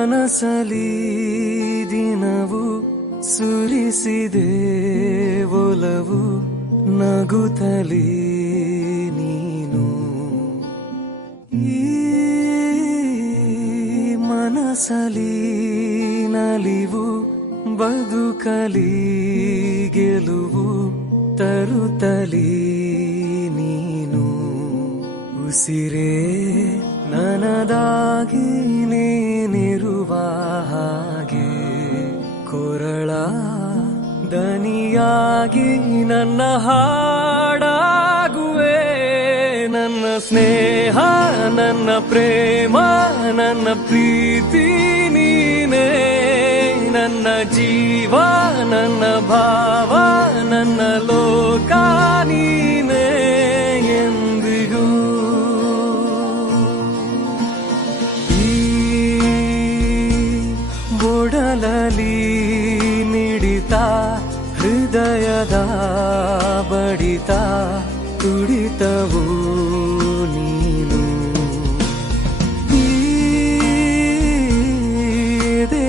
ಮನಸಲಿ ದಿನವು ಸುರಿಸಿದೆ ಒಲವು ನಗುತ್ತಲೇ ನೀನು ಈ ಮನಸಲಿ ನಲಿವು ಬದುಕಲಿ ಗೆಲುವು ತರುತ್ತಲೇ ನೀನು ಉಸಿರೇ ನನದಾಗಿ ನೀನಿರುವ ಹಾಗೆ ಕೊರಳ ದನಿಯಾಗಿ ನನ್ನ ಹಾಡಾಗುವೆ ನನ್ನ ಸ್ನೇಹ ನನ್ನ ಪ್ರೇಮ ನನ್ನ ಪ್ರೀತಿ ನೀನೇ ನನ್ನ ಜೀವ ನನ್ನ ಭಾವ ನನ್ನ ಲೋಕ ನೀನೇ ಎಂದಿಗೂ ಈ ಒಡಲಲ್ಲಿ ಮಿಡಿತ ಹೃದಯದ ಬಡಿತ ತುಡಿತವು